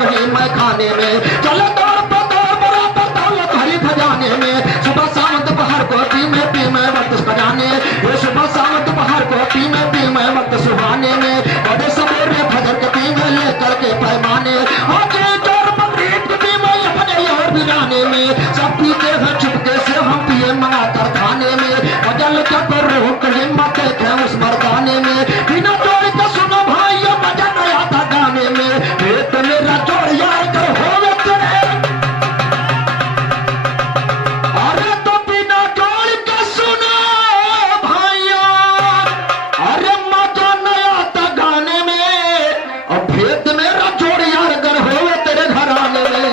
कहीं मैं खाने में, चले दौड़ पतौड़ बड़ा पतौड़ हरी खजाने में, सुबह शाम दोपहर को पी में वक्त खजाने, ये सुबह शाम दोपहर को पी में वक्त सुहाने में, बड़े सवेरे फजर के पी में लेकर के पैमाने, और बिराने में सब पीते हैं चुपके से, हम पिए मना कर खाने में, बदल क्या कर रोक हिम्मत है उस मर्दाने में, बिना जोड़ के सुनो भाई ये मजा नया था गाने में, पेट मेरा जोड़ यार कर होवे तेरे, अरे तो बिना जोड़ के सुनो भाइया, अरे मजा नया था गाने में, और भेद मेरा जोड़ यार कर होवे तेरे घराने में।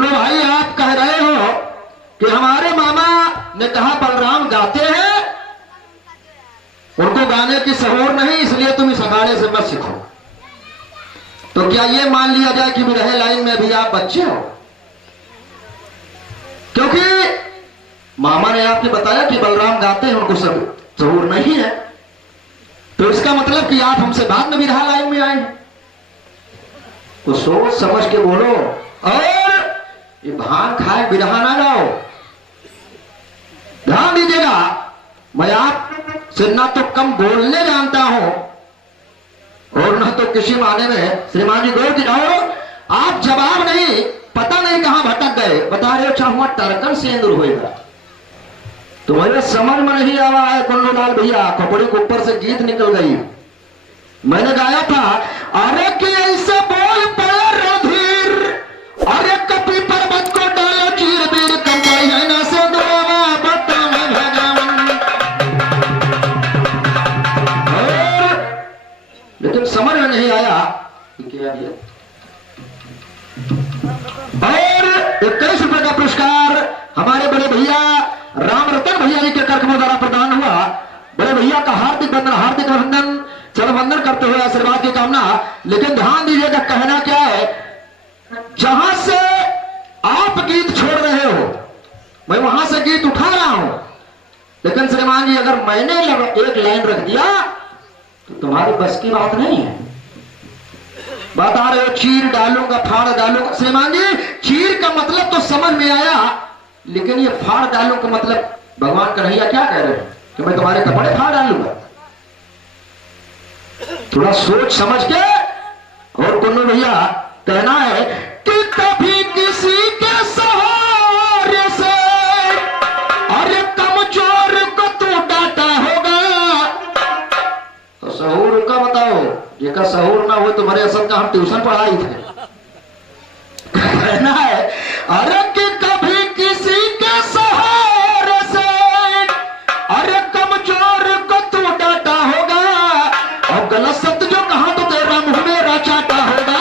भाई आप कह रहे हो कि हमारे मामा ने कहा बलराम गाते हैं, उनको गाने की सहूर नहीं, इसलिए तुम इस अखाड़े से मत सीखो, तो क्या ये मान लिया जाए कि विरह लाइन में भी आप बच्चे हो? क्योंकि मामा ने आपने बताया कि बलराम गाते हैं, उनको सब सहूर नहीं है, तो इसका मतलब कि आप हमसे बाद में विरह लाइन में आए हैं। तो सोच समझ के बोलो, और ये भांग खाए बिरहा ना जाओ, ध्यान दीजिएगा। मैं आप से ना तो कम बोलने जानता हूं और ना तो किसी माने में, श्रीमान जी गौर की जाओ, आप जवाब नहीं, पता नहीं कहां भटक गए, बता रहे हो चाहूंगा टरकन से इंदुर होएगा, तो मेरे समझ में नहीं आवा है कुल्लू लाल भैया, कपड़े के ऊपर से गीत निकल गई, मैंने गाया था, अरे कि ऐसे बोल पड़े रधीर, अरे कपी पर्वत को डालो चीर बीर, कंबई है ना से दुआ बता में भगवान, लेकिन समझ में नहीं आया क्या ये। और 21 रुपए का पुरस्कार हमारे बड़े भैया राम रतन भैया जी के कर्कमों द्वारा प्रदान हुआ। बड़े भैया का हार्दिक अभिनंदन, चरण वंदन करते हुए आशीर्वाद की कामना। लेकिन ध्यान दीजिएगा, कहना क्या है, जहां से आप गीत छोड़ रहे हो मैं वहां से गीत उठा रहा हूं, लेकिन श्रीमान जी अगर मैंने एक लाइन रख दिया तो तुम्हारी बस की बात नहीं है। बता रहे हो चीर डालूंगा फाड़ डालूंगा, श्रीमान जी चीर का मतलब तो समझ में आया, लेकिन ये फाड़ डालू का मतलब भगवान कन्हैया क्या कह रहे हैं कि मैं तुम्हारे कपड़े फाड़ डालूंगा? थोड़ा सोच समझ के। और कुन्नू भैया कहना है कि कभी किसी के सहारे से अरे कमजोर को तू डांटा होगा, तो सहूर का बताओ, जेका सहूर ना हो तुम्हारे असल का हम ट्यूशन पढ़ाई थे। कहना है अरे कि कभी किसी के सहारे से अरे कमजोर को तू डांटा होगा, और गलत शब्द जो कहा तो तेरा मुंह मेरा चाटा होगा।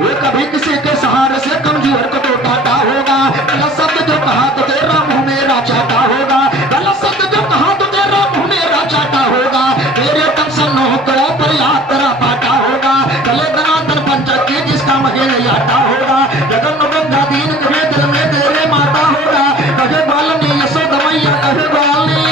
वो कभी किसी के सहारे से कमजोर को तो डांटा होगा, गलत शब्द जो कहा तो तेरा मुंह मेरा चाटा होगा, गलत शब्द जो कहा तो तेरा मुंह मेरा चाटा होगा, तेरे टेंशन नौकरों पर याद तेरा पाटा होगा, गले दनादन पंचक की जिसका महीने याटा होगा, जगन बंधा दीन कहे दिल में तेरे माता होगा, कहे बालनी यशोदा मैया कहे बालनी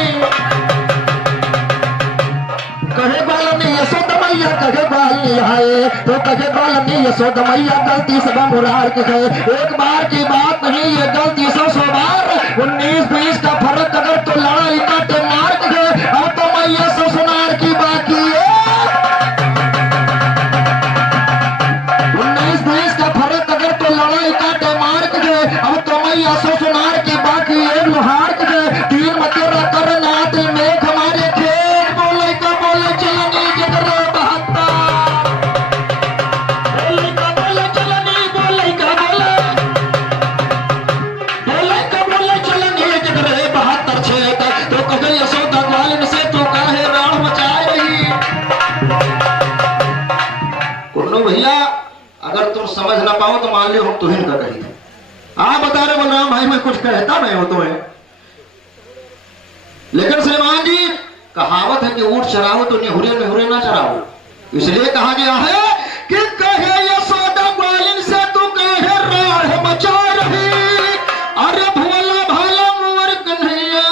कहे बालनी आए तो कहे बालनी यशोदा मैया गलती सब मुरार की है। एक बार की बात नहीं ये गलती 100 बार, 19-20 का फर्क अगर तो लड़ाई काटे मार के, अब तो मैया ससुराल की बाकी है। 19-20 का फर्क अगर तो लड़ाई काटे मार के, अब तो मैया ससुराल की बाकी है। लोहार के तीन मतेरा करना दिल में हमारे खेत बोले का बोले चलनी जिगर बहत्ता, बोले का बोले चलनी बोले का बोले चलनी जिगर 72 छेद, तो कहे यशोदा ग्वालिन से तो कहे राण मचाए रही। कुन्नू भैया अगर तुम समझ ना पाओ तो मान लो हम तुहिन का कही थे। आप बता रहे बलराम भाई मैं कुछ कहता नहीं हो तुम्हें, लेकिन श्रीमान जी कहावत है कि ऊंट चराओ तो निहुरे ना चराओ, इसलिए कहा गया है कि कहे यशोदा ग्वालिन से तू कहे राह मचा रही, अरे भोला भाला मोर कन्हैया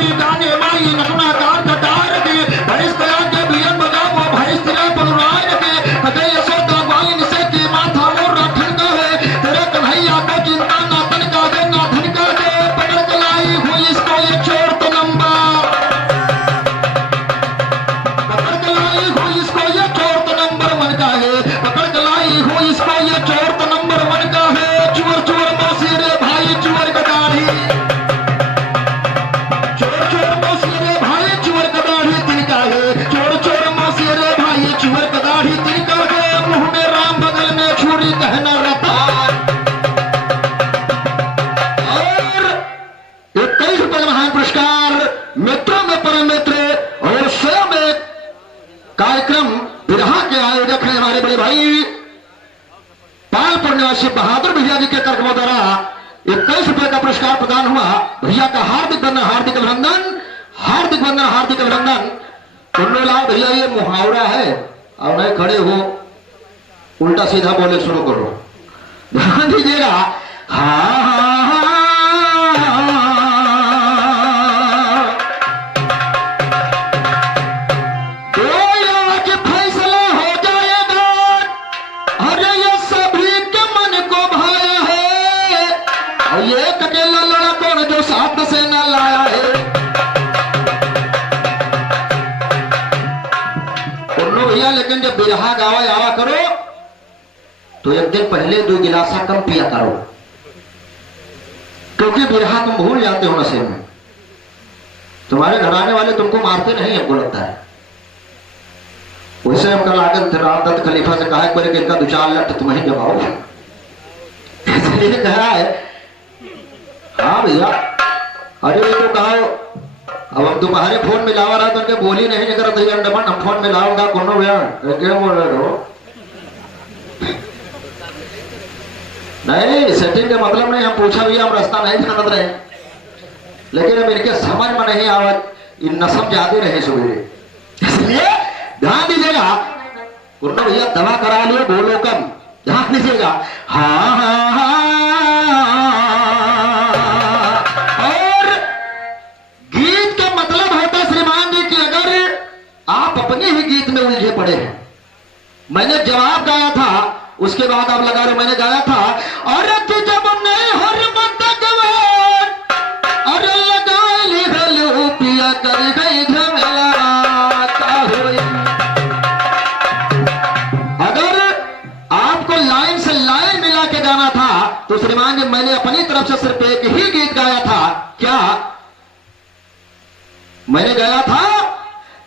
भी गाने माई नखना कार कटार के भैंस कला के बियन बजा वो भैंस तेरे पलवार के कदे यशोदा ग्वालिन से की माथा मोर रखन का है तेरे कन्हैया को चिंता ना तन का दे ना धन का दे पकड़ के लाई हुई इसको ये चोर तो नंबर पकड़ के लाई हुई इसको ये चोर तो नंबर 1 का है पकड़ के लाई हुई इसको ये चोर तो नंबर 1 का है चोर चोर मौसी रे भाई चोर का दाढ़ी चोर चोर मौसी रे भाई चोर का दाढ़ी तिनका है चोर चोर मौसी रे भाई चोर का दाढ़ी तिनका है मुंह में राम बगल में छुरी कहना रहता और 21 रुपए महान पुरस्कार मित्रों में परम मित्र और स्वयं एक कार्यक्रम विरहा के आयोजक हैं हमारे बड़े भाई पालपुर निवासी बहादुर भैया जी के कार्यक्रमों द्वारा 21 रुपए का पुरस्कार प्रदान हुआ। भैया का हार्दिक वंदन हार्दिक अभिनंदन हार्दिक वंदन हार्दिक अभिनंदन। पुण्यलाल भैया ये मुहावरा है और नहीं खड़े हो उल्टा सीधा बोले शुरू करो ध्यान दीजिएगा। फैसला हो जाएगा अरे ये सभी के मन को भाया है और ये अकेला लड़का जो साथ से न लाया है उन्नो भैया। लेकिन जब बिरहा गावा आवा करो तो एक दिन पहले 2 गिलासा कम पिया करो क्योंकि बिरहा तुम भूल जाते हो नशे में। तुम्हारे घराने वाले तुमको मारते नहीं हमको लगता है। वैसे हमका लागत रामदत्त खलीफा से कहा कि इनका 2-4 लट तुम्हें जमाओ इसलिए कहा है। हाँ भैया अरे ये तो कहा अब हम तुम्हारे फोन में लावा रहा तो उनके बोली नहीं करते अंडमान हम फोन में लाऊंगा कौन भैया क्या बोल रहे हो नहीं सेटिंग का मतलब नहीं हम पूछा भैया हम रास्ता नहीं जानत रहे लेकिन अब इनके समझ में नहीं आवत इन नसम ज्यादा रहे सवेरे इसलिए ध्यान दीजिएगा। उन्होंने भैया दवा करा लिया बोलो कम ध्यान दीजिएगा। हाँ हाँ हाँ और गीत का मतलब होता है श्रीमान जी की अगर आप अपने ही गीत में उलझे पड़े हैं। मैंने जवाब गाया था उसके बाद आप लगा रहे मैंने गाया था और जब नहीं हर मत और लगा ली पिया कर गई झमेला का होई। अगर आपको लाइन से लाइन मिला के गाना था तो श्रीमान जी मैंने अपनी तरफ से सिर्फ एक ही गीत गाया था। क्या मैंने गाया था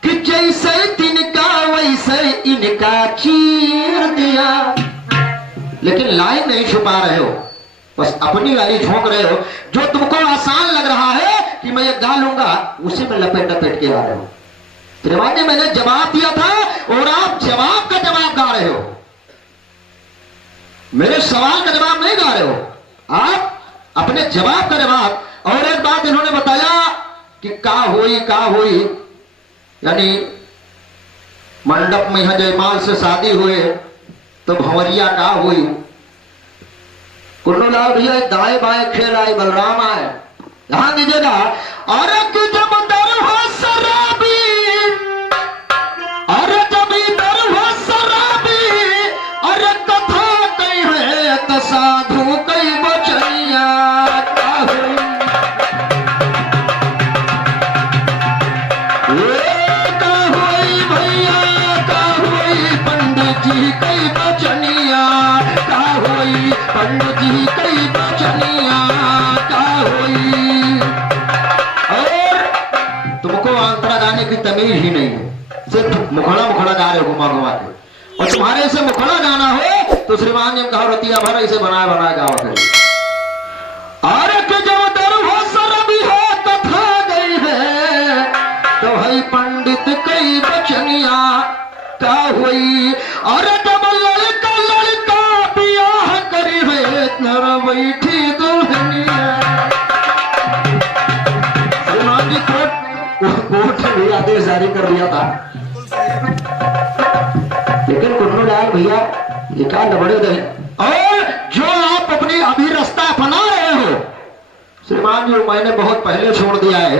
कि जैसे तिनका वैसे इनका चीर दिया। लेकिन लाइन नहीं छुपा रहे हो बस अपनी वाली झोंक रहे हो। जो तुमको आसान लग रहा है कि मैं ये गा लूंगा उसी में लपेट लपेट के आ रहे हो। त्रिवादी मैंने जवाब दिया था और आप जवाब का जवाब गा रहे हो मेरे सवाल का जवाब नहीं गा रहे हो आप अपने जवाब का जवाब। और एक बात इन्होंने बताया कि का हुई यानी मंडप में यहां जयमाल से शादी हुए तो भंवरिया का हुई। कुल्लूलाल भैया दाएं बाएं खेल आए बलराम आए ध्यान दीजिएगा। और जब दर हो शराबी और जब दर हो शराबी और कथा कई है तो साधु कई बचनिया का हुई। पंडित जी कई बचनिया का होई पंडित जी कई बचनिया का होई। और तुमको अंतरा गाने की तमीज ही नहीं है सिर्फ मुखड़ा मुखड़ा गा रहे हो घुमा घुमा के। और तुम्हारे से मुखड़ा गाना हो तो श्रीमान ने कहा रतिया भर इसे बनाया बनाया गाओ फिर। और जब दर हो सरबी हो तथा गई है तो भाई पंडित कई बचनिया का हुई। और जब लड़का ब्याह करी है नर बैठी दुल्हनिया। श्रीमान जी कोर्ट ने भी आदेश जारी कर दिया था लेकिन कुल्लूलाल भैया ये क्या लबड़े दे। और जो आप अपनी अभी रास्ता अपना रहे हो श्रीमान जी मैंने बहुत पहले छोड़ दिया है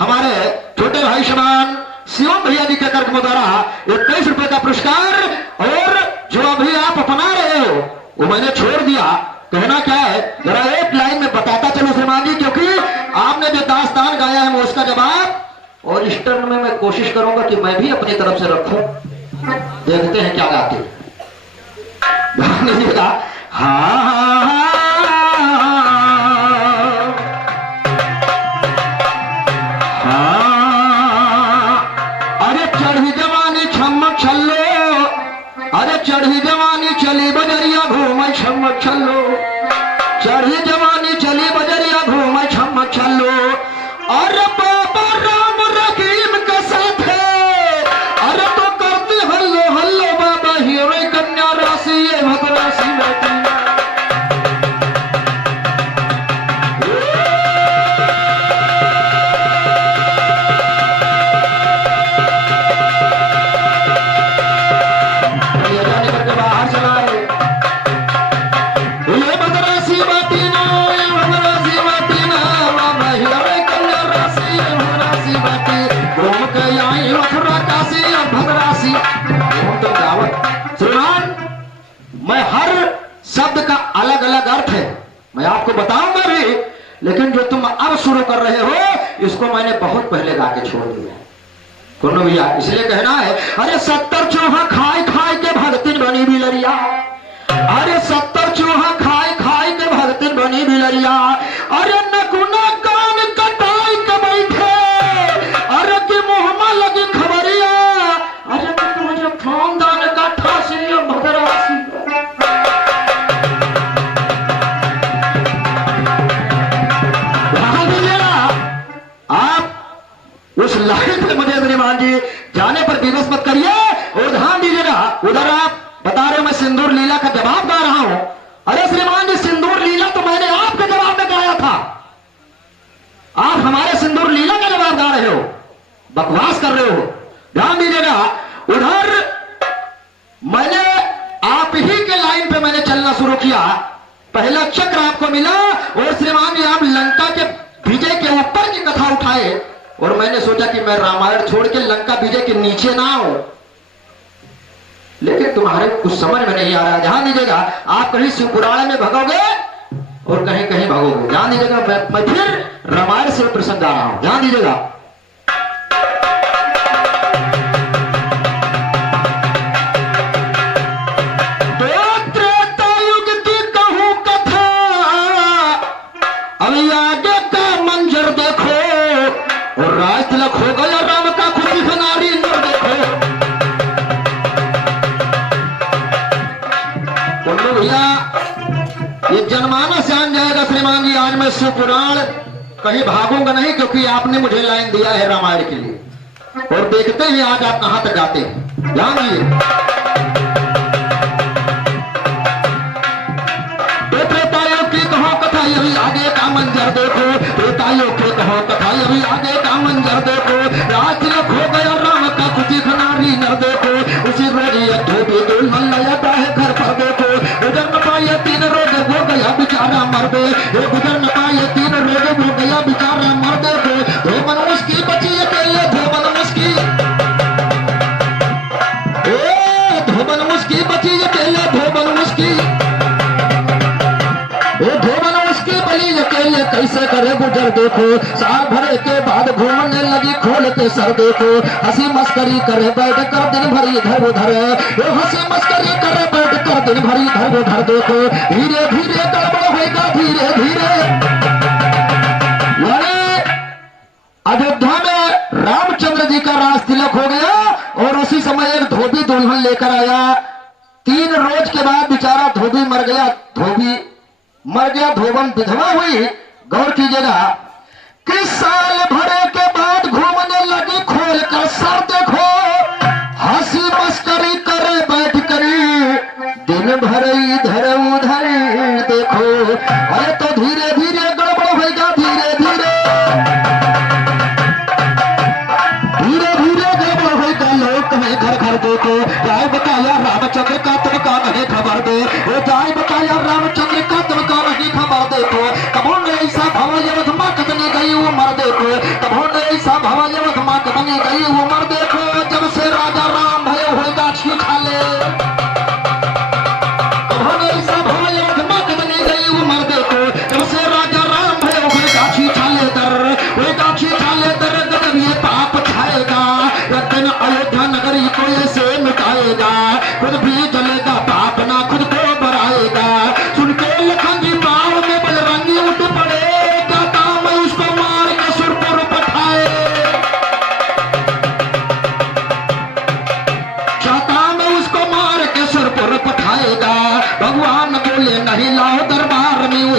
हमारे छोटे भाई समान शिवम भैया जी के कार्यक्रमों द्वारा 21 रुपए का पुरस्कार। और जो अभी आप अपना रहे हो वो मैंने छोड़ दिया। कहना क्या है जरा एक लाइन में बताता चलो श्रीमान जी, क्योंकि आपने जो दास्तान गाया है वो उसका जवाब और इस टर्न में मैं कोशिश करूंगा कि मैं भी अपनी तरफ से रखूं। देखते हैं क्या गाते हाँ चढ़ी जवानी चली बजरिया घूम छम छल्लो, चढ़ी जवानी चली बजरिया घूम छम छल्लो। और बाबा राम रहीम के साथ है, अरे तो करते हल्लो हल्लो बाबा हीरो कन्या राशि ये भद्रासी बेटी। मैं हर शब्द का अलग अलग अर्थ है मैं आपको बताऊंगा भी, लेकिन जो तुम अब शुरू कर रहे हो इसको मैंने बहुत पहले गा के छोड़ दिया कौन भैया। इसलिए कहना है अरे 70 चूहा खाए खाए के भगतिन बनी बिलरिया, अरे 70 चूहा खाए खाए के भगतिन बनी बिलरिया। अरे नकुना कान कटाई के बैठे, अरे कि मुंह में लगी खबरिया, अरे तुझे खानदान का ठासी भद्रासी। आप उस लाइन पे मुझे श्रीमान जी जाने पर विवश मत करिए और ध्यान दीजिएगा। उधर आप बता रहे हो मैं सिंदूर लीला का जवाब गा रहा हूं। अरे श्रीमान जी सिंदूर लीला तो मैंने आपके जवाब में गाया था, आप हमारे सिंदूर लीला का जवाब गा रहे हो, बकवास कर रहे हो। ध्यान दीजिएगा उधर मैंने आप ही के लाइन पे मैंने चलना शुरू किया, पहला चक्र आपको मिला और श्रीमान जी आप लंका के विजय के ऊपर की कथा उठाए और मैंने सोचा कि मैं रामायण छोड़ के लंका विजय के नीचे ना आऊं, लेकिन तुम्हारे कुछ समझ में नहीं आ रहा। ध्यान दीजिएगा आप कहीं शिव पुराण में भगोगे और कहीं कहीं भगोगे। ध्यान दीजिएगा मैं फिर रामायण से प्रसंग आ रहा हूं। ध्यान दीजिएगा अभी आगे का मंजर देखो और राज तिलक हो गया राम का खुशी खनारी नर देखो। भैया ये जनमानस जान जाएगा श्रीमान जी, आज मैं शिव पुराण कहीं भागूंगा नहीं क्योंकि आपने मुझे लाइन दिया है रामायण के लिए। और देखते हैं आज आप कहां तक जाते हैं। ध्यान दीजिए अभी आगे का मंजर देखो, त्रेतायुग के कहो कथा अभी आगे का मंजर देखो। राज तिलक हो गया राम का खुशी खनारी नर देखो, उसी रोज ये धोबी दुल्हन लाता है घर पर देखो। गुजर न पाए 3 रोज वो गया बेचारा मर दे, गुजर न पाए 3 रोज वो गया बेचारा मर देखो। धोबन मुस्की बची अकेले धोबन मुस्की, धोबन मुस्की बची अकेले धोबन मुस्की, धोबन उसकी बली अकेले कैसे करे गुजर देखो। साल भरे के बाद घूमने लगी खोल के सर देखो, हंसी मस्करी करे बैठ कर दिन भर इधर उधर, हंसी मस्करी करे बैठ कर दिन भर इधर उधर देखो। धीरे धीरे गड़बड़ होगा धीरे धीरे। अयोध्या में रामचंद्र जी का राज तिलक हो गया और उसी समय एक धोबी दुल्हन लेकर आया। 3 रोज के बाद बेचारा धोबी मर गया, धोबी मर गया, धोबन विधवा हुई। गौर कीजिएगा कि साल भरे के बाद घूमने लगी खोल कर सर देखो, हंसी मस्करी करे बैठ करी दिन भर इधर उधर देखो। अरे तो धीरे धीरे गड़बड़ होगा धीरे धीरे, धीरे धीरे गड़बड़ होगा। लोग कहें घर घर देखो, जाए बताया रामचंद्र का तुमका नहीं खबर दे, जाए बताया रामचंद्र का तुमका नहीं खबर देखो। तब ऐसा भवन कितनी गई वो मर देखो, तब ऐसा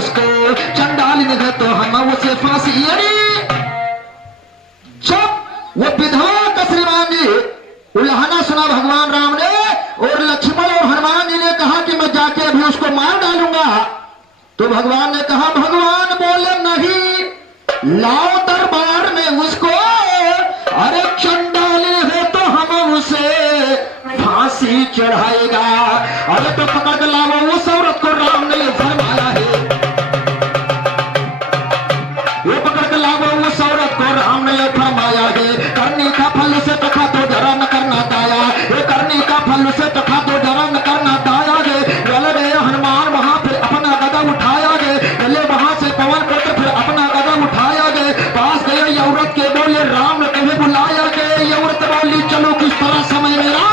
उसको, चंडाली ने तो हम उसे फांसी। यानी जब वो विधवा का श्रीमान जी उल्हाना सुना भगवान राम ने, और लक्ष्मण और हनुमान जी ने कहा कि मैं जाके अभी उसको मार डालूंगा, तो भगवान ने कहा, भगवान बोले नहीं, लाओ दरबार में उसको, अरे चंडाली है तो हम उसे फांसी चढ़ाएगा। अरे तो पकड़ के लाओ उस औरत को, राम ने फरमाया है, ये पकड़ के लाओ उस औरत को, राम ने फरमाया है, करनी का फल से तखा तो जरा न करना दाया, ये करनी का फल से तखा तो जरा न करना दाया गे। चल गए हनुमान वहां, फिर अपना गदा उठाया गे, चले वहां से पवन पुत्र, फिर अपना गदा उठाया गे, पास गए ये औरत के, बोले राम ने तुम्हें बुलाया गे। ये औरत बोली चलो किस तरह समय मेरा,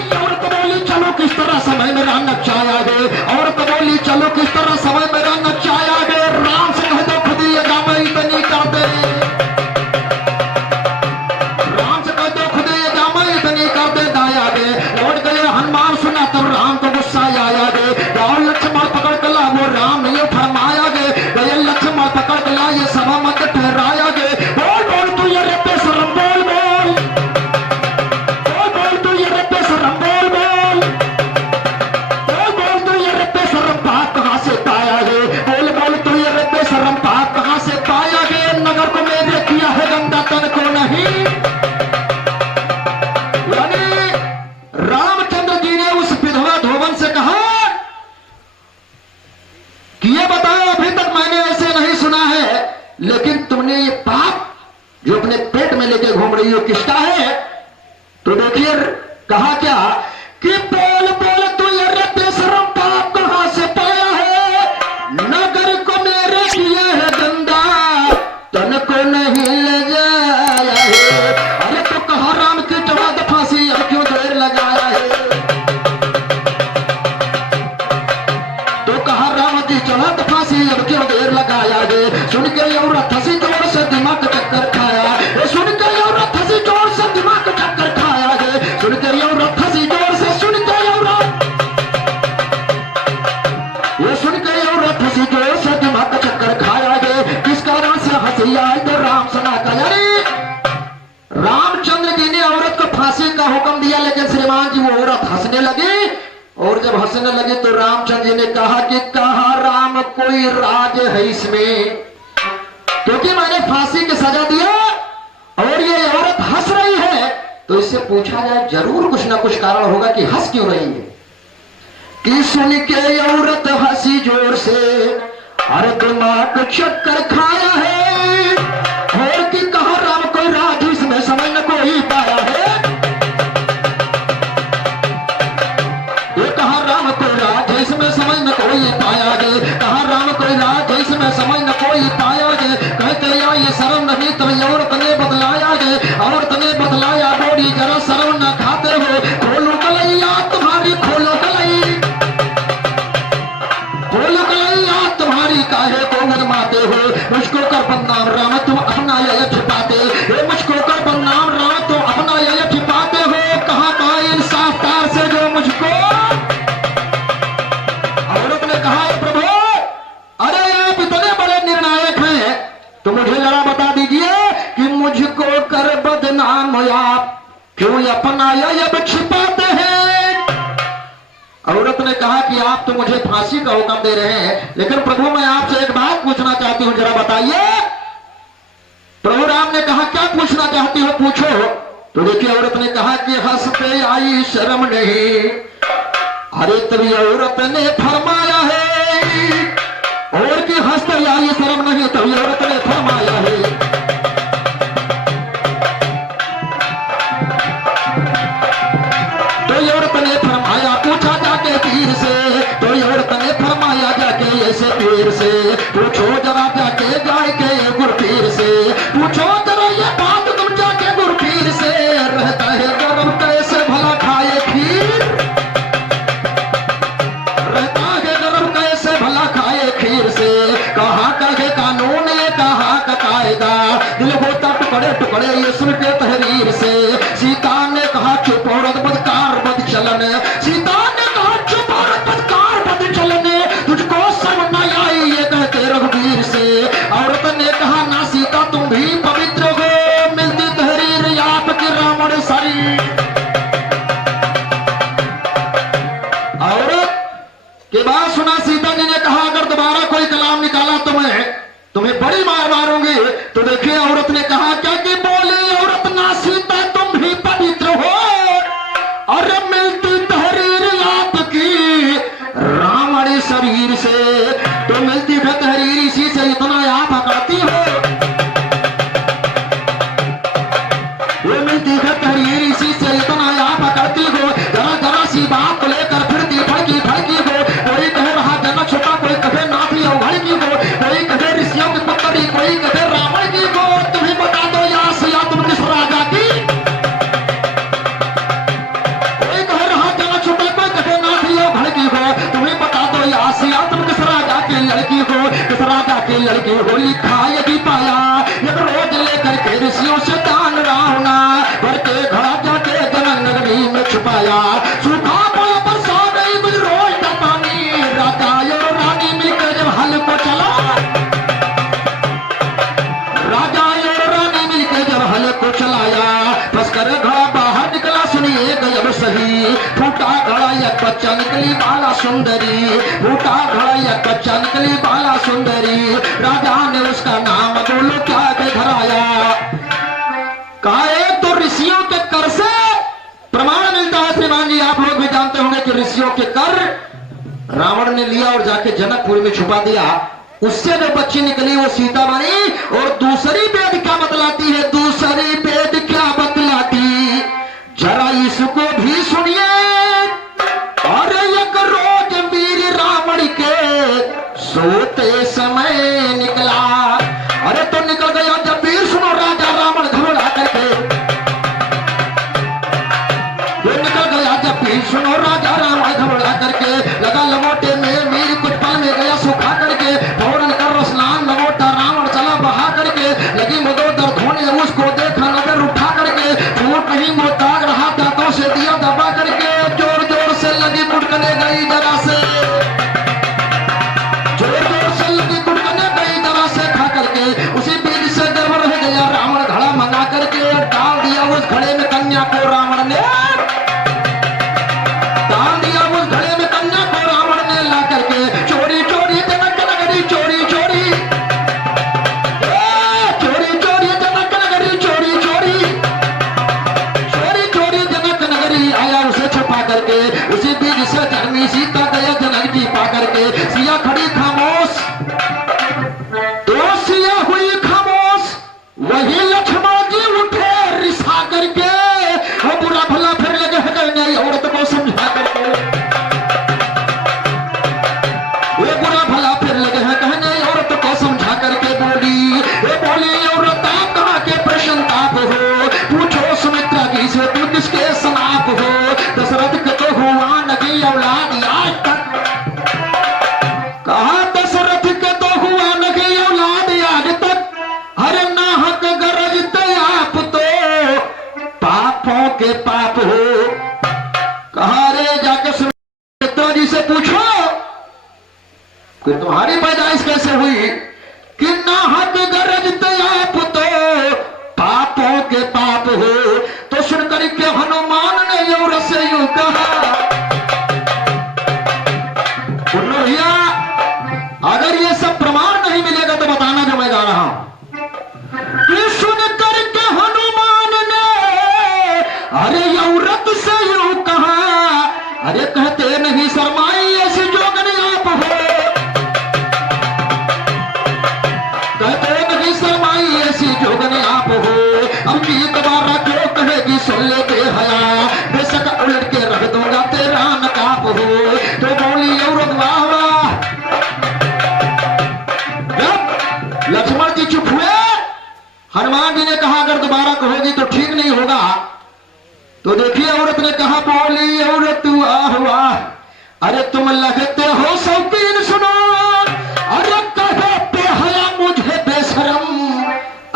ये औरत बोली चलो किस तरह समय मेरा नचाया गे, औरत बोली चलो किस तरह समय मेरा नचाया गे। राम से कह दो खुद ये गामा इतनी कर दे, राम से कह दो खुद ये गामा इतनी कर दे दाया गे। लौट गए हनुमान, सुना तब राम को गुस्सा आया गे, जाओ लक्ष्मण पकड़ के ला, वो राम ने फरमाया गे, गए लक्ष्मण पकड़ के ला, ये सभा मत ठहराया गे। बोल बोल तू ये रब्बे शरम, बोल बोल बोल बोल तू ये रब्बे शरम, बोल बोल बोल बोल तू ये रब्बे शरम पाप कहां से पाया गे, बोल बोल तू ये रब्बे शरम पाप कहां से पाया गे। नगर को मेरे किया है गंदा, तन को नहीं। यानी रामचंद्र जी ने उस विधवा धोबन से कहा कि ये बताओ, अभी तक मैंने ऐसे नहीं सुना है, लेकिन तुमने ये पाप जो अपने पेट में लेके घूम रही हो किसका है। तो देखिए कहा क्या कि बोल बोल तू ये रब्बे शरम पाप कहां से पाया है, नगर को मेरे किया है गंदा, तन को नहीं ले जाया है। अरे तो कहा राम की चढ़ा दे फांसी, अब क्यों देर लगाया है। तो कहा राम जी चढ़ा दे फांसी, अब क्यों देर लगाया है। सुन के औरत हंसी जोर से दिमाग चक्कर खाया, सुन के औरत हंसी जोर से दिमाग चक्कर खाया है, सुन के औरत हंसी जोर से, सुन के औरत, ये सुन के औरत हंसी जोर से दिमाग चक्कर खाया है। किस कारण से हंसी आई, तो राम सुना का। यानी रामचंद्र जी ने औरत को फांसी का हुक्म दिया, लेकिन श्रीमान जी वो औरत हंसने लगी, और जब हंसने लगे तो रामचंद्र जी ने कहा कि कहा राम कोई राज है इसमें, क्योंकि मैंने फांसी की सजा दिया और ये औरत हंस रही है, तो इससे पूछा जाए जरूर कुछ ना कुछ कारण होगा कि हंस क्यों रही है। कि सुन के औरत हंसी जोर से, अरे दिमाग चक्कर खाया है, और कि कहा राम कोई राज इसमें समझ न कोई पाया है। ये कहा राम कोई राज इसमें समझ न कोई पाया है, कहा राम कोई राज इसमें समझ न कोई पाया है। कहते या ये शर्म नहीं, तो औरत ने बदलाया है, औरत ने बदलाया, बोली जरा शर्म न खाते हो, खोलो कलैया तुम्हारी, खोलो कलैया, खोलो कलैया तुम्हारी, काहे को बदमाते हो, मुझको कर बदनाम राम तुम अपना यह छिपाते, मुझको कर बदनाम राम तुम अपना यह छिपाते हो। कहा का इंसाफ तार से जो मुझको, औरत ने कहा प्रभु अरे आप इतने बड़े निर्णायक हैं, तो मुझे जरा बता दीजिए कि मुझको कर बदनाम आप क्यों अपना यह छिपाते हैं। औरत ने कहा कि आप तो मुझे फांसी का हुक्म दे रहे हैं, लेकिन प्रभु मैं आपसे एक बात पूछना चाहती हूं, जरा बताइए। प्रभु राम ने कहा क्या पूछना चाहती हो, पूछो। तो देखिए औरत ने कहा कि हंसते आई शर्म नहीं, अरे तभी औरत ने फरमाया है, और कि हंसते आई शर्म नहीं, तभी औरत ने फरमाया है। तो औरत ने फरमाया, पूछा जाके तीर से, तो औरत ने फरमाया जाके ऐसे तीर से, पूछो जरा जाके गाय के गुरपीर से, पूछो जरा ये बात तुम जाके गुरपीर से, रहता है गरम कैसे भला खाए खीर, रहता है गरम कैसे भला खाए खीर से। कहा कहे कानून है, कहा का कायदा, दिल होता टुकड़े टुकड़े ये सुन के तहरीर से। सीता ने कहा चुप औरत बदकार बद चलन, सीता ने कहा चुप औरत बदकार बद चलन, के बाद सुना सीता जी ने कहा अगर दोबारा कोई कलाम निकाला तो मैं तुम्हें बड़ी मार मारूंगी। तो देखिए औरत ने कहा क्या कि बोली औरत ना सीता तुम भी पवित्र हो और मिलती तहरीर आपकी रावण शरीर से, तो मिलती है तहरीर इसी से इतना आप करती हो, वो मिलती है तहरीर इसी से इतना आप करती हो। जरा जरा सी बात को लेकर फिरती फड़की फड़की हो, कोई कह रहा जनक छुपा, कोई कहे नाथी अवघड़ की हो, कोई कहे ऋषियों की पुत्री, कोई कहे रावण की हो। तुम्हें बता दो या तुम किस राजा की, कोई कह रहा जनक छुपा, कोई कहे नाथी अवघड़ की हो। तुम्हें बता दो या तुम किस राजा की लड़की हो, किस राजा की लड़की हो। लिखा यदि पाया एक रोज लेकर के ऋषियों से दान रावना भर के घड़ा जाके जनक नगरी में छुपाया। सूखा पड़ा बरसा गई कुछ रोज का पानी, राजा और रानी मिलकर जब हल को चला, राजा और रानी मिलकर जब हल को चलाया, बस कर घड़ा बाहर निकला सुनिए गजब सही। फूटा घड़ा या बच्चा निकली बाला सुंदरी, फूटा घड़ा या बच्चा निकली बाला सुंदरी। राजा ने उसका नाम बोलो क्या घराया। कहा एक तो ऋषियों के कर से प्रमाण मिलता है श्रीमान जी, आप लोग भी जानते होंगे कि ऋषियों के कर रावण ने लिया और जाके जनकपुर में छुपा दिया। उससे जो बच्ची निकली वो सीता बनी। और दूसरी वेद क्या बतलाती है, दूसरी वेद क्या बतलाती जरा इसको भी सुनिए। और एक रोज वीर रावण के सोते समय निकला, अरे तो निकल गया जब वीर सुनो राजा रावण घबरा करके, ये निकल गया जब वीर सुनो राजा रावण घबरा करके, लगा लमोटे में वीर कुछ पल में गया सुखा करके, फौरन कर स्नान लमोटा रावण चला बहा करके, लगी मदोदर धोने उसको देखा नजर उठा करके, फूट नहीं वो दाग रहा दांतों से दिया दबा करके, जोर जोर से लगी मुड़कने गई जगह से, जोर जोर से लगी मुड़कने गई जगह से खा करके, उसी बीच से गर्भ रह गया रावण घड़ा मंगा करके डाल दिया उस घड़े में कन्या को रावण ने, डाल दिया उस घड़े में कन्या को रावण ने ला करके। चोरी चोरी जनक नगरी चोरी चोरी, चोरी चोरी जनक नगरी चोरी चोरी, चोरी चोरी जनक नगरी आया उसे छुपा करके, उसी बीच से जन्मी सीता गया जनक जी पा करके। सिया खड़ी खामोश, तो सिया हुई खामोश, वही लक्ष्मण जी उठे रिसा करके, वो बुरा भला फिर लगे है नहीं औरत को समझा करके, वो बुरा भला फिर लगे है कहने औरत को समझा करके बोली, ये बोली औरत आप कहाँ के प्रश्न ताप हो, पूछो सुमित्रा जी से तू किसके सनाप हो। दशरथ के तो हुआ नहीं औलाद आज तक, कहा दशरथ के तो हुआ नहीं औलाद आज तक, हर नाहक गरजते आप तो पापों के पाप हो। कहा रे जाके सुमित्रा जी से पूछो कि तुम्हारी पैदाइश कैसे हुई, कि नाहक गरजते आप तो पापों के पाप हो। तो सुनकर के हनुमान ने और से यूं कहा, भैया अगर ये सब प्रमाण नहीं मिलेगा तो बताना जो मैं गा रहा हूं। सुनकर के हनुमान ने अरे औरत से यूं कहा, अरे कहते नहीं शर्माई ऐसी जोगन आप हो, कहते नहीं शर्माई ऐसी जोगन आप हो। अब की दोबारा क्यों कहेगी सुन ले बेहया, बेशक उलट के रख दूंगा तेरा नकाब हो। तो बोली औरत वाह वाह। जब लक्ष्मण जी चुप हुए, हनुमान जी ने कहा अगर दोबारा कहोगी तो ठीक नहीं होगा। तो देखिए औरत ने कहा, बोली औरत वाह वाह, अरे तुम लगते हो शौकीन सुनो, अरे कहते हया मुझे बेशरम,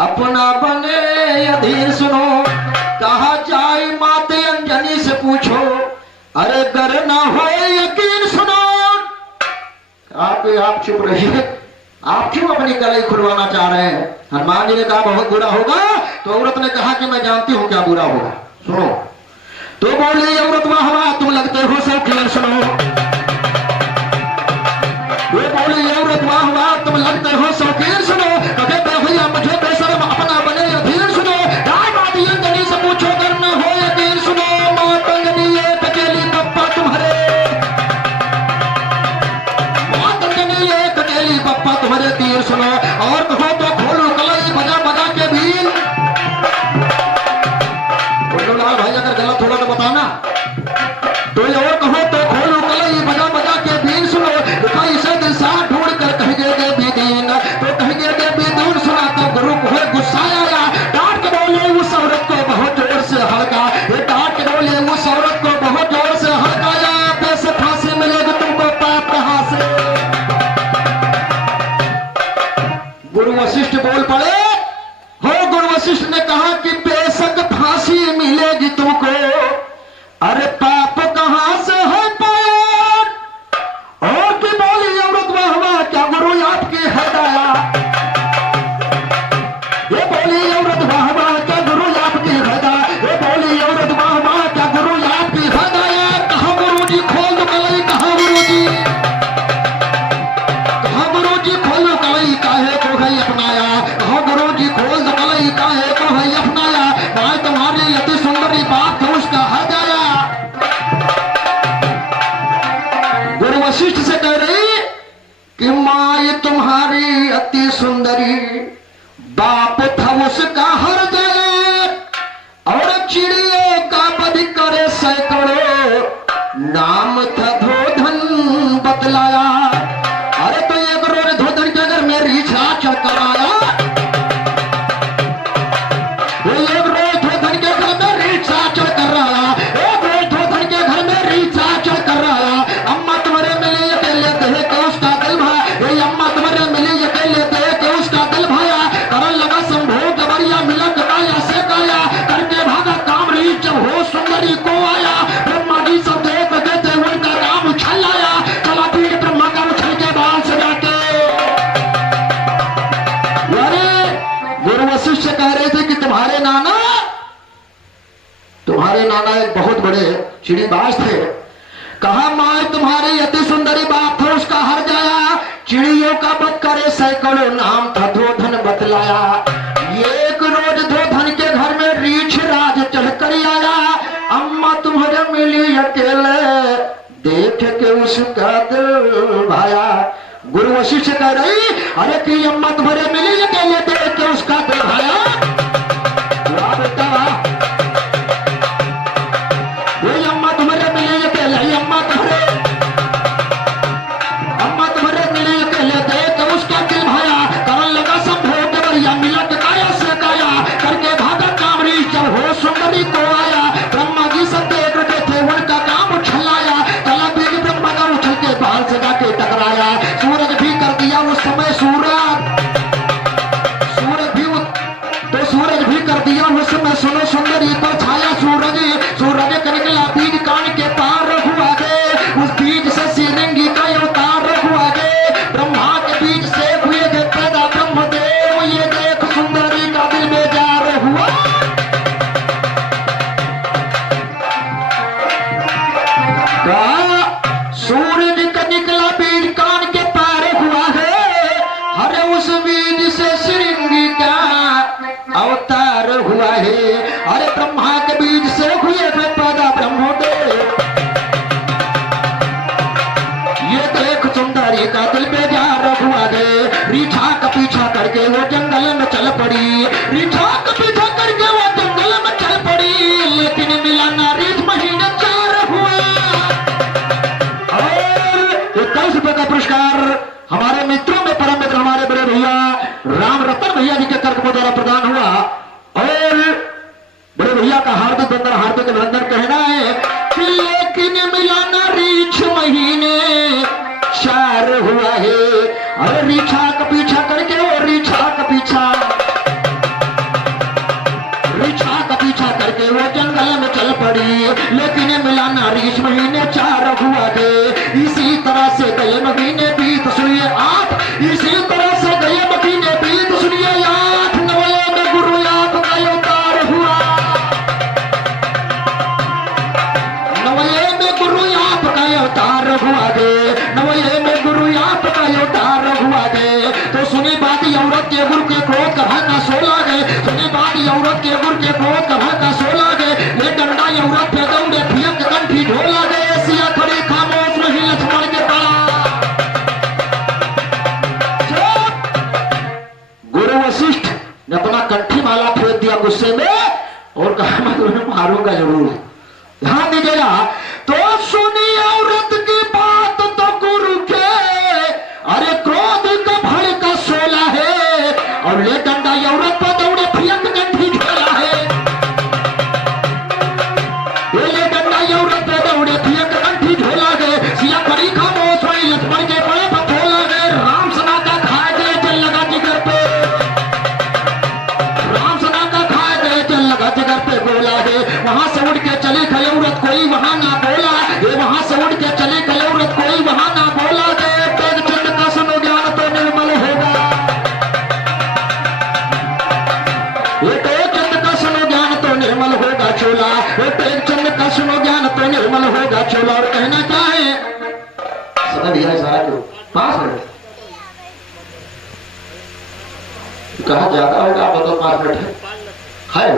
अपना बने अधीर सुनो। कहा जाए माते अंजनी से पूछो, अरे गर ना हो यकीन सुनो। आप चुप रहिए, आप क्यों अपनी कलाई खुलवाना चाह रहे हैं। हनुमान जी ने कहा बहुत बुरा होगा। तो औरत ने कहा कि मैं जानती हूं क्या बुरा होगा, सुनो। तो बोली औरत वाह वाह, तुम लगते हो शौकीन सुनो। कि माँ तुम्हारी अति सुंदरी, बाप था उसका हर जगह, और चिड़ियों का बध करे सैकड़ों, नाम था धोधन बतलाया। अरे तो एक रोज धोधन के घर में रीछा चढ़कर आया, एक रोज धोधन के घर में रीछा चढ़कर आया, एक रोज धोधन के घर में रीछा चढ़कर आया। अम्मा तुम्हारे मिले अकेले थे कि उसका दिल भाया, ये अम्मा तुम्हारे मिले अकेले थे कि उसका दिल भाया। करन लगा संभोग गबरिया मिलक काया से काया, करके भागा काम रीछ जब हो सुंदरी को आया। ब्रह्मा जी सब देख देते उनका काम उछल आया, चला पीठ ब्रह्मा का उछल के बाल से जाके। अरे गुरु वशिष्ठ कह रहे थे कि तुम्हारे नाना एक बहुत बड़े चिड़ीबाज थे। कहा माँ तुम्हारी अति सुंदरी बाप था उसका हर जाया, चिड़ियों का बद करे सैकड़ों, नाम था धोधन बतलाया। एक रोज धोधन के घर में रीछ राज चढ़कर आया, अम्मा तुम्हारे मिली अकेले देख के उसका दिल भाया। गुरु वशिष्ठ कह रही अरे कि अम्मा तुम्हारे मिली अकेले देख के उसका दिल भाया। सुनो सुंदरी पर छाया सूरज, सूरज का निकला बीज कान के पार हुआ गे, उस बीज से श्रीरंगी का अवतार हुआ गे। ब्रह्मा के बीज से हुए गे पैदा ब्रह्मदेव, ये देख सुंदरी का दिल बेजार हुआ। सूरज का निकला बीज कान के पार हुआ है, हरे उस बीज से श्रीरंगी का अवतार हुआ है। अरे ब्रह्मा के बीज से हुए थे पैदा ब्रह्मदेव, ये देख सुंदरी का दिल बेजार हुआ गे। रीछा का पीछा करके वो जंगल में चल पड़ी, रीछा का पीछा करके वो जंगल में चल पड़ी, लेकिन मिला ना रीछ महीने 4 हुआ। और 21 रुपए का पुरस्कार हमारे मित्रों में परम मित्र हमारे बड़े भैया राम रतन भैया जी के कर्क द्वारा प्रदान हुआ। और बड़े भैया का हार्दिक अभिनंदन कहना है कि लेकिन मिलाना रीछ महीने 4 हुआ है। अरे रीछा का पीछा करके वो रीछा का पीछा करके वो जंगल में चल पड़ी, लेकिन मिलाना रीछ महीने 4 हुआ है। इसी तरह से गए महीने बीत सुनिए 8, इसी तरह से गए महीने बीत सुनिए 8, नवये में गुरु आप का अवतार हुआ, नवये में गुरु आप का अवतार हुआ गे, नवये में गुरु आप का अवतार हुआ गे। तो सुनी बात औरत के गुरु के क्रोध कहा का 16 गए, सुनी बात औरत के गुरु के क्रोध कहा का 16 गए, ले डंडा औरत पे दौड़े फियक कंठी ढोला गए, सिया खड़ी खामोश रही लक्ष्मण के ताला। गुरु वशिष्ठ ने अपना कंठी माला फेंक दिया गुस्से में और कहा मैं तुम्हें मारूंगा जरूर, ध्यान दीजिएगा। तो सुनी औरत की बात तो गुरु के, अरे क्रोध का भड़का 16 है, और ले डंडा औरत पर दौड़े फियक कंठी ढोला है, ले डंडा औरत पे दौड़े फियक कंठी ढोला गए, सिया खड़ी खामोश हुई लक्ष्मण के बड़े पथोला गए। राम सना का खाए गए जल लगा जिगर पे, राम सना का खाए गए जल लगा जिगर पे बोला है। वहां से उड़ के चली गई औरत कोई वहां ना बोला, ये वहां से उड़ के चली गई औरत कोई वहां ना बोला गए। तेग चंद का सुनो ज्ञान तो निर्मल होगा, ये तेग चंद का सुनो ज्ञान तो निर्मल होगा चोला, ये तेग चंद का सुनो ज्ञान तो निर्मल होगा चोला। और कहना क्या है समय भैया सारा जो 5 मिनट कहा ज्यादा होगा, आप बताओ 5 मिनट है भाई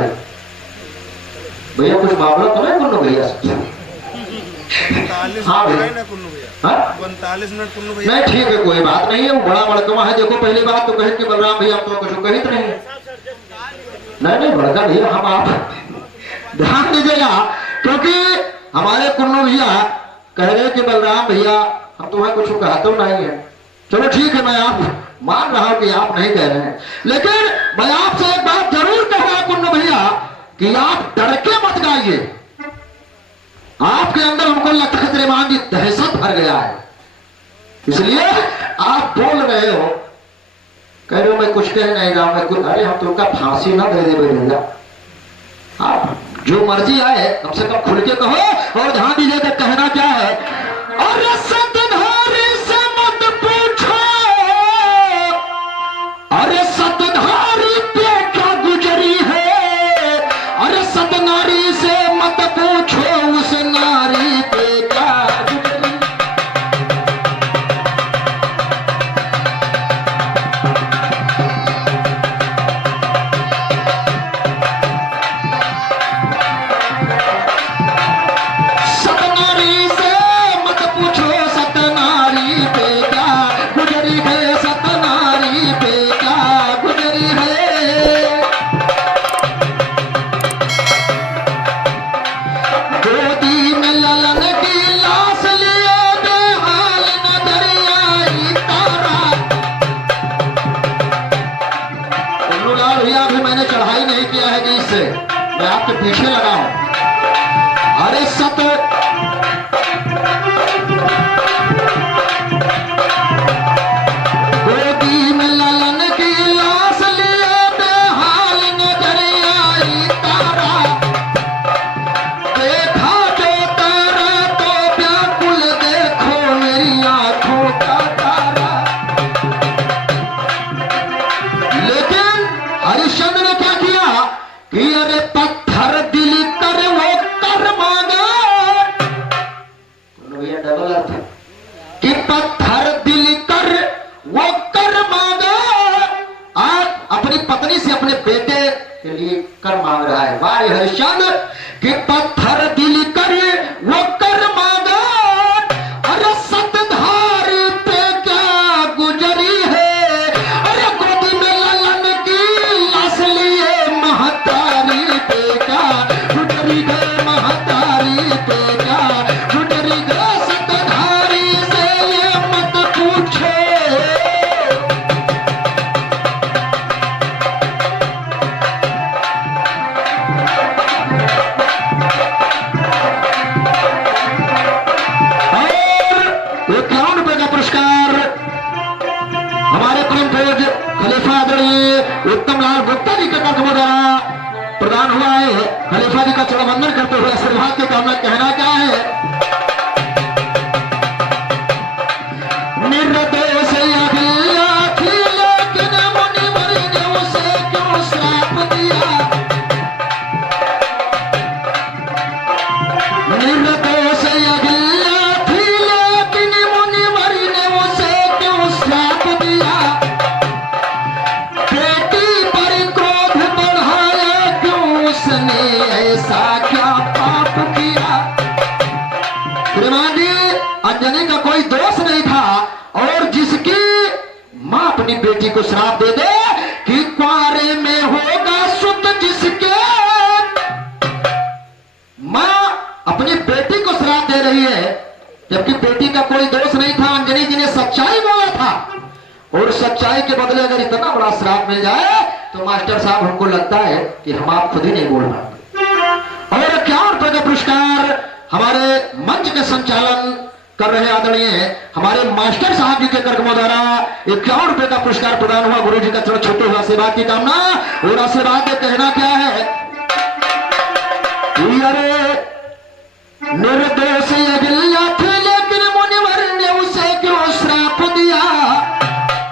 भैया, कुछ मामला तो नहीं बोलो भैया। हाँ भैया भैया 45 मिनट कुन्नू भैया। नहीं ठीक है, कोई बात नहीं है, वो बड़ा बड़कवा है। देखो पहली बात तो कहे कि बलराम भैया तो कुछ कही तो नहीं, नहीं बड़का भैया हम आप ध्यान दीजिएगा, क्योंकि हमारे कुन्नू भैया कह रहे कि बलराम भैया हम तुम्हें कुछ कहते नहीं है। चलो ठीक है, मैं आप मान रहा हूं कि आप नहीं कह रहे हैं, लेकिन मैं आपसे एक बात जरूर कह रहा हूं कुन्नू भैया कि आप डर के मत गाइए। आपके अंदर हमको लगता है श्रीमान जी दहशत भर गया है, इसलिए आप बोल रहे हो, कह रहे हो मैं कुछ कह नहीं रहा, मैं कुछ, अरे हम तुमका फांसी ना दे दे भैया, आप जो मर्जी आए कम से कम खुल के कहो। और ध्यान दीजिए कि कहना क्या है, अरे सतधारी से मत पूछो, अरे सतधारी पे क्या गुजरी है, अरे सतनारी से मत पूछो उस नारी पे क्या गुजरी। सतनारी से मत पूछो सतनारी पे क्या गुजरी है, सतनारी पे क्या गुजरी है। गोदी में ललन की लाश लिए बेहाल नजर आई तारा। उल्लूलाल भैया अभी मैंने चढ़ाई नहीं किया है कि इससे मैं आपके पीछे लगा हूं। अरे सत गोदी में ललन की लाश लिए बेहाल नजर आई तारा। देखा जो तारा तो व्याकुल देखो मेरी आंखों का तारा। लेकिन हरिश्चंद्र ने क्या किया कि अरे पत्थर दिल कर वो कर मांगा। भैया डबल अर्थ है कि पत्थर दिल कर वो कर मांगा। आज अपनी पत्नी से अपने बेटे के लिए कर मांग रहा है। वाह हरिश्चंद्र कि पत्थर दिल कर वो कर मांगा। अरे सतधारी पे क्या गुजरी है, अरे गोदी में ललन की लाश लिए महतारी पे क्या गुजरी है, महतारी पे क्या गुजरी है। सतधारी से ये मत पूछो। और ₹51 का पुरस्कार हमारे परम पूज्य खलीफा आदरणीय उत्तम लाल गुप्ता जी के कर्तव्य द्वारा प्रदान हुआ है। खलीफा जी का चरण वंदन करते हुए आशीर्वाद के कामना कहना क्या है, निर्दोष अभिया थी लेकिन मुनिवर ने उसे क्यों श्राप दिया। निर्दोष अभिया थी लेकिन मुनिवर ने उसे क्यों श्राप दिया। बेटी पर क्रोध बढ़ाया क्यों उसने ऐसा क्या पाप किया। श्रीमान जी अंजनी का कोई दोष नहीं था, और जिसकी मां अपनी बेटी को श्राप दे दे कि कुंवारे में होगा सुत, जिसके मां अपनी बेटी को श्राप दे रही है जबकि बेटी का कोई दोष नहीं था। अंजनी जी ने सच्चाई बोला था, और सच्चाई के बदले अगर इतना बड़ा श्राप मिल जाए तो मास्टर साहब हमको लगता है कि हम आप खुद ही नहीं बोल पाते। और ₹51 का पुरस्कार हमारे मंच के संचालन कर रहे आदरणीय हमारे मास्टर साहब जी के कर्मों द्वारा ₹51 का पुरस्कार प्रदान हुआ। गुरु जी का चरण छोटे हुआ आशीर्वाद की कामना, और आशीर्वाद में कहना क्या है कि अरे निर्दोष अभिया थी लेकिन मुनिवर ने उसे क्यों श्राप दिया।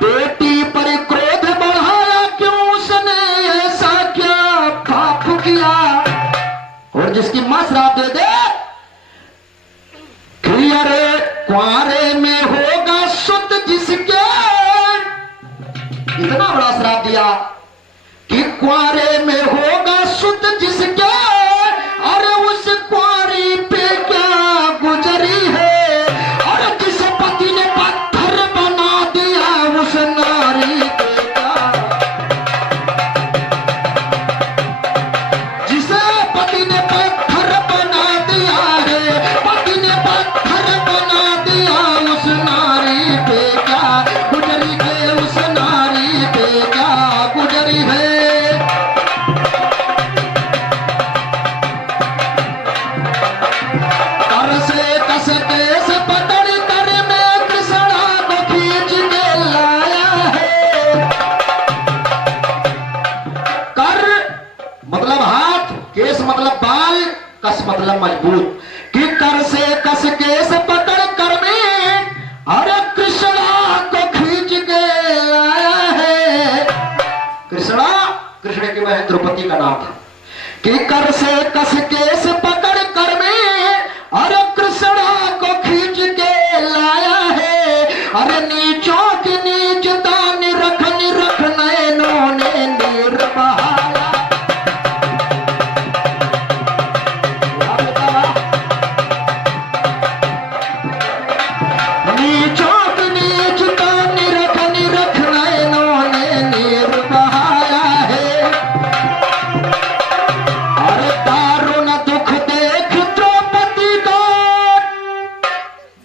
बेटी पर क्रोध बढ़ाया क्यों उसने ऐसा क्या पाप किया। और जिसकी मां श्राप दे दे कि अरे कुंवारे में होगा सुत, जिसके इतना बड़ा श्राप दिया कि कुंवारे में होगा सुत, जिसके अरे उस कुंवारी पे क्या गुजरी मतलब मजबूत कि कर से कस के से पकड़ कर में अरे कृष्णा को खींच के लाया है। कृष्णा कृष्ण की बहन द्रौपदी का नाम था कि कर से कस के से पकड़ कर में अरे कृष्णा को खींच के लाया है। अरे नीचों की नीचता निरख नैनों ने नीर बहाया। नीचों की नीचता निरख नैनों ने नीर बहाया है। अरे दारुण दुख देख द्रौपदी का,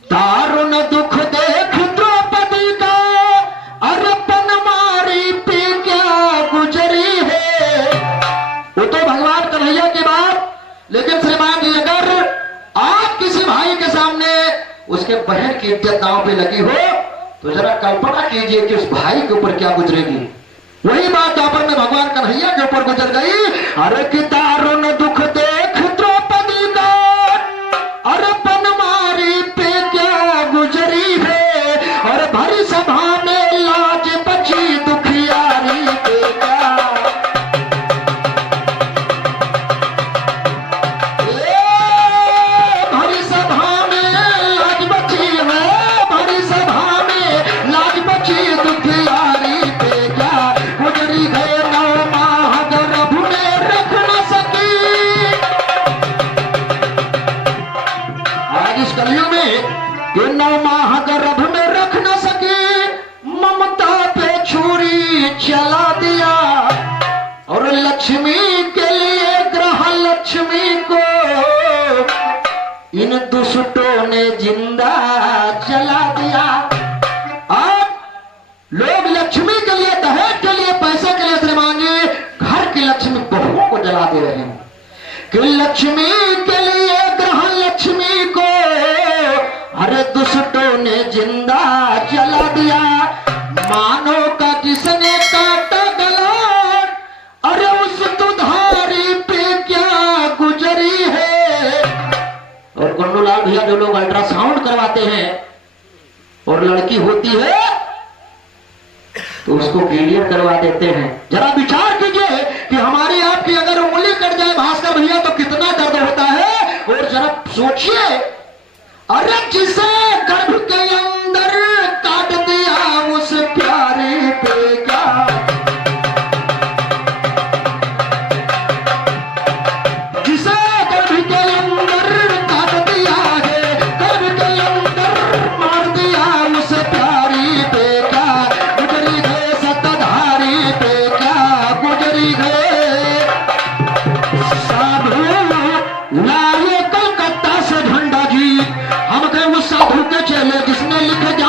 दारुण दुख देख द्रौपदी का अरे पनमारी पे क्या गुजरी है। वो तो भगवान कन्हैया की बात, लेकिन श्रीमान जी अगर आप किसी भाई के सामने उसके बहन की इज्जत दांव पे लगी हो तो जरा कल्पना कीजिए कि उस भाई के ऊपर क्या गुजरेगी। वही बात द्वापर में भगवान कन्हैया के ऊपर गुजर गई। अरे कि दारुण दुख देख द्रौपदी का अरे पनमारी पे क्या गुजरी है। और भरी सभा में लाज बची दुखियारी पे क्या। भरी सभा में लाज बची है, भरी सभा में लाज बची दुखियारी पे क्या गुजरी है। 9 माह गर्भ में रख न सकी। आज इस कलयुग में ये 9 माह गर्भ में रख न सकी, ममता पे छुरी चला दिया। और लक्ष्मी के लिए ग्रह लक्ष्मी को इन दुष्टों ने जिंदा जला दिया। अब लोग लक्ष्मी के लिए, दहेज के लिए, पैसे के लिए श्रीमान जी घर की लक्ष्मी बहुओं को जला दे रहे हैं कि लक्ष्मी के लिए ग्रह लक्ष्मी को अरे दुष्टों ने जिंदा जला दिया। मानो का जिसने काटा गला अरे उस दुधारी पे क्या गुजरी है। और गुंडूलाल भैया जो लोग अल्ट्रासाउंड करवाते हैं और लड़की होती है तो उसको पीरियड करवा देते हैं। जरा विचार कीजिए कि हमारी आपकी अगर उंगली कट जाए भास्कर भैया तो कितना दर्द होता है। और जरा सोचिए अरे जिसे गर्भ के अंदर काट दिया उस प्यारे पे क्या। जिसे गर्भ के अंदर काट दिया है, गर्भ के अंदर मार दिया उस प्यारी पे क्या गुजरी है। सतधारी पे क्या गुजरी है। साधु लाए कलकत्ता से झंडा जी, हम गए उस साधु के चेले जिसने लिखे जा